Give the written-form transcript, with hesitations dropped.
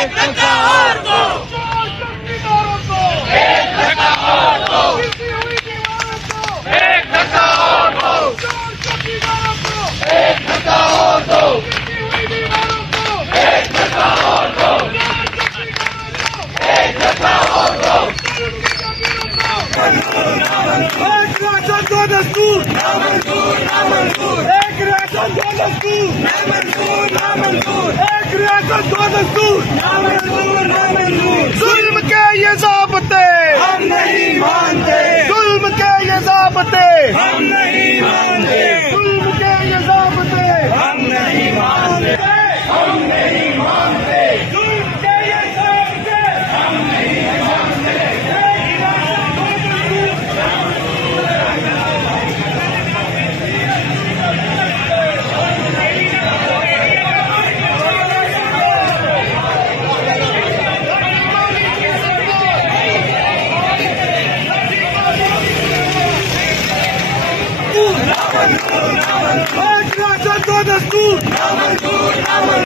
एक धक्का और दो, चौकीदारों को एक धक्का और दो, हुई दीवारों को एक धक्का और दो, चौकीदारों को एक धक्का और दो, हुई दीवारों को एक धक्का और दो, एक धक्का और दो। एक राशन दो दस्तूर, ना मंजूर, ना मंजूर। एक राशन दो दस्तूर, ना मंजूर, ना मंजूर। एक राशन दो दस्तूर, ना मंजूर, ना मंजूर। जुल्म के ये ज़ाब्ते हम नहीं मानते, जुल्म के ये ज़ाब्ते हम नहीं मानते, जुल्म के ये ज़ाब्ते हम नहीं मानते, हम नहीं मानते, जुल्म के ये ज़ाब्ते हम नहीं मानते। एक राशन दो दस्तूर, ना मंजूर, ना मंजूर।